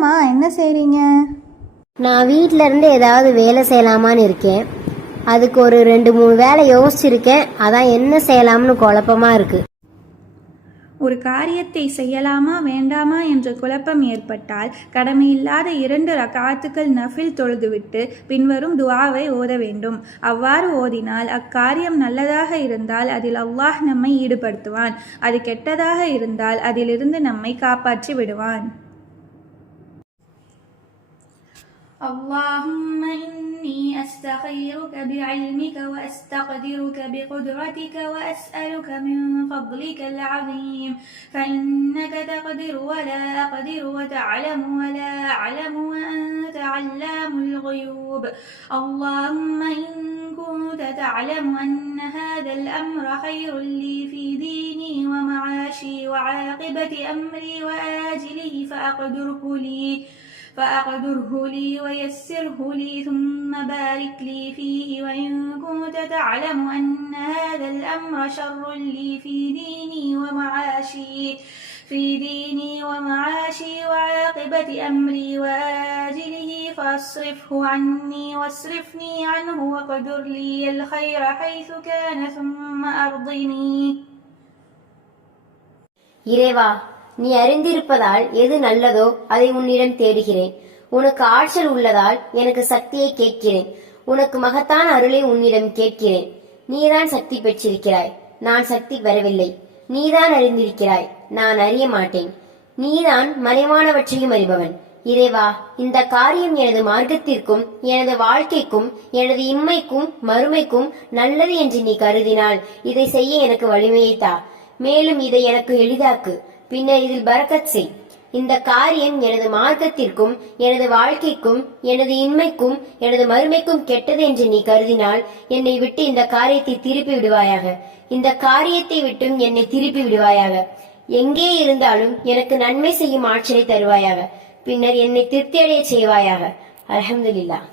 என்னம்மா என்ன செய்கிறீங்க? நான் வீட்டில இருந்து ஏதாவது வேலை செய்யலாமான்னு இருக்கேன். அதுக்கு ஒரு 2-3 வேலை யோசிச்சிருக்கேன். அதான் என்ன செய்யலாம்னு குழப்பமா இருக்கு. ஒரு காரியத்தை செய்யலாமா வேண்டாமா என்ற குழப்பம் ஏற்பட்டால் கடமையில்லாத 2 ரகாத்துக்கள் நஃபில் தொழுதுவிட்டு பின்வரும் துஆவை ஓத வேண்டும். அவ்வாறு ஓதினால் அக்காரியம் நல்லதாக இருந்தால் அதில் அல்லாஹ் நம்மை ஈடுபடுத்துவான். அது கெட்டதாக இருந்தால் அதிலிருந்து நம்மை காப்பாற்றி விடுவான். اللهم إني أستخيرك بعلمك وأستقدرك بقدرتك وأسألك من فضلك العظيم فإنك تقدر ولا أقدر وتعلم ولا أعلم وأنت علام الغيوب. اللهم إن كنت تعلم أن هذا الأمر خير لي في ديني ومعاشي وعاقبة أمري وآجله فأقدره لي ويسره لي ثم بارك لي فيه. وإن كنت تعلم أن هذا الأمر شر لي في ديني ومعاشي وعاقبة أمري وآجله فاصرفه عني واصرفني عنه واقدر لي الخير حيث كان ثم أرضني. இறைவா, நீ அறிந்திருப்பதால் எது நல்லதோ அதை உன்னிடம் தேடுகிறேன். உனக்கு ஆற்றல் உள்ளதால் எனக்கு சக்தியை கேட்கிறேன். உனக்கு மகத்தான அருளை உன்னிடம் கேட்கிறேன். நீதான் சக்தி பெற்றிருக்கிறாய், நான் சக்தி பெறவில்லை. நீதான் அறிந்திருக்கிறாய், நான் அறிய மாட்டேன். நீதான் மறைவானவற்றையும் அறிபவன். இறைவா, இந்த காரியம் எனது மார்க்கத்திற்கும் எனது வாழ்க்கைக்கும் எனது இம்மைக்கும் மறுமைக்கும் நல்லது என்று நீ கருதினால் இதை செய்ய எனக்கு வலிமையை தா. மேலும் இதை எனக்கு எளிதாக்கு. பின்னர் இதில் பரக்கத் செய். இந்த காரியம் எனது மார்க்கத்திற்கும் எனது வாழ்க்கைக்கும் எனது இன்மைக்கும் எனது மறுமைக்கும் கெட்டது என்று நீ கருதினால் என்னை விட்டு இந்த காரியத்தை திருப்பி விடுவாயாக. இந்த காரியத்தை விட்டும் என்னை திருப்பி விடுவாயாக. எங்கே இருந்தாலும் எனக்கு நன்மை செய்யும் ஆற்றலை தருவாயாக. பின்னர் என்னை திருப்தியடைய செய்வாயாக. அல்ஹம்துலில்லாஹ்.